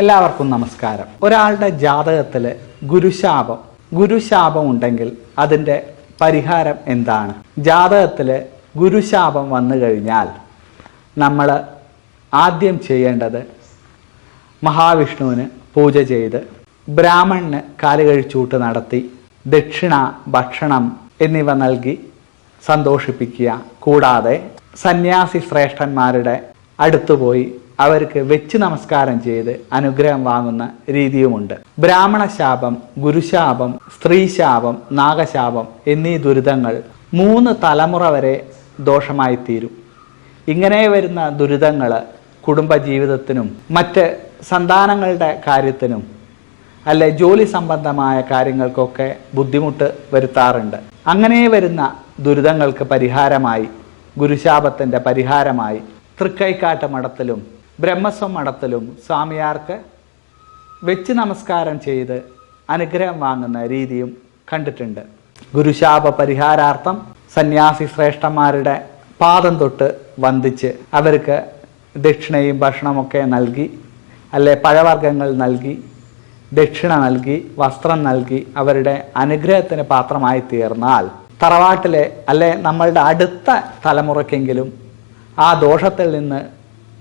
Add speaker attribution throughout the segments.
Speaker 1: എല്ലാവർക്കും നമസ്കാരം. ഒരാളുടെ ജാതകത്തിൽ ഗുരുശാപം ഗുരുശാപം ഉണ്ടെങ്കിൽ അതിന്റെ പരിഹാരം എന്താണ്? ജാതകത്തിൽ ഗുരുശാപം വന്നു കഴിഞ്ഞാൽ നമ്മൾ ആദ്യം ചെയ്യേണ്ടത് മഹാവിഷ്ണുവിന് പൂജ ചെയ്ത് ബ്രാഹ്മണന് കാലുകഴിച്ചൂട്ട് നടത്തി ദക്ഷിണ ഭക്ഷണം എന്നിവ നൽകി സന്തോഷിപ്പിക്കുക. കൂടാതെ സന്യാസി ശ്രേഷ്ഠന്മാരുടെ അടുത്തുപോയി അവർക്ക് വെച്ച് നമസ്കാരം ചെയ്ത് അനുഗ്രഹം വാങ്ങുന്ന രീതിയുമുണ്ട്. ബ്രാഹ്മണശാപം ഗുരുശാപം സ്ത്രീശാപം നാഗശാപം എന്നീ ദുരിതങ്ങൾ മൂന്ന് തലമുറ വരെ ദോഷമായി തീരും ഇങ്ങനെ വരുന്ന ദുരിതങ്ങൾ കുടുംബജീവിതത്തിനും മറ്റ് സന്താനങ്ങളുടെ കാര്യത്തിനും അല്ലെ ജോലി സംബന്ധമായ കാര്യങ്ങൾക്കൊക്കെ ബുദ്ധിമുട്ട് വരുത്താറുണ്ട്. അങ്ങനെ വരുന്ന ദുരിതങ്ങൾക്ക് പരിഹാരമായി ഗുരുശാപത്തിന്റെ പരിഹാരമായി തൃക്കൈക്കാട്ട് മഠത്തിലും ബ്രഹ്മസ്വം മഠത്തിലും സ്വാമിയാർക്ക് വെച്ച് നമസ്കാരം ചെയ്ത് അനുഗ്രഹം വാങ്ങുന്ന രീതിയും കണ്ടിട്ടുണ്ട്. ഗുരുശാപ പരിഹാരാർത്ഥം സന്യാസി ശ്രേഷ്ഠന്മാരുടെ പാദം തൊട്ട് വന്ദിച്ച് അവർക്ക് ദക്ഷിണയും ഭക്ഷണമൊക്കെ നൽകി അല്ലെ പഴവർഗങ്ങൾ നൽകി ദക്ഷിണ നൽകി വസ്ത്രം നൽകി അവരുടെ അനുഗ്രഹത്തിന് പാത്രമായി തീർന്നാൽ തറവാട്ടിലെ അല്ലെ നമ്മളുടെ അടുത്ത തലമുറയ്ക്കെങ്കിലും ആ ദോഷത്തിൽ നിന്ന്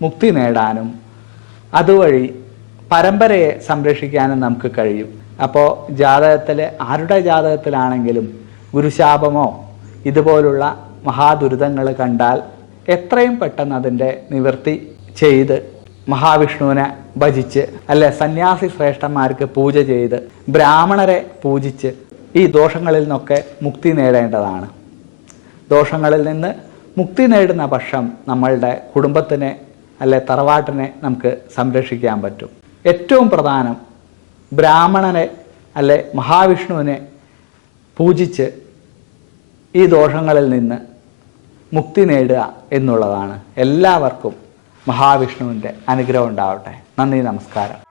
Speaker 1: മുക്തി നേടാനും അതുവഴി പരമ്പരയെ സംരക്ഷിക്കാനും നമുക്ക് കഴിയും. അപ്പോൾ ജാതകത്തിൽ ആരുടെ ജാതകത്തിലാണെങ്കിലും ഗുരുശാപമോ ഇതുപോലുള്ള മഹാദുരിതങ്ങൾ കണ്ടാൽ എത്രയും പെട്ടെന്ന് അതിന്റെ നിവൃത്തി ചെയ്ത് മഹാവിഷ്ണുവിനെ ഭജിച്ച് അല്ലെ സന്യാസി ശ്രേഷ്ഠന്മാർക്ക് പൂജ ചെയ്ത് ബ്രാഹ്മണരെ പൂജിച്ച് ഈ ദോഷങ്ങളിൽ നിന്നൊക്കെ മുക്തി നേടേണ്ടതാണ്. ദോഷങ്ങളിൽ നിന്ന് മുക്തി നേടുന്ന പക്ഷം നമ്മളുടെ കുടുംബത്തിനെ അല്ലെ തറവാട്ടിനെ നമുക്ക് സംരക്ഷിക്കാൻ പറ്റും. ഏറ്റവും പ്രധാനം ബ്രാഹ്മണനെ അല്ലെ മഹാവിഷ്ണുവിനെ പൂജിച്ച് ഈ ദോഷങ്ങളിൽ നിന്ന് മുക്തി നേടുക എന്നുള്ളതാണ്. എല്ലാവർക്കും മഹാവിഷ്ണുവിന്റെ അനുഗ്രഹം ഉണ്ടാവട്ടെ. നന്ദി നമസ്കാരം.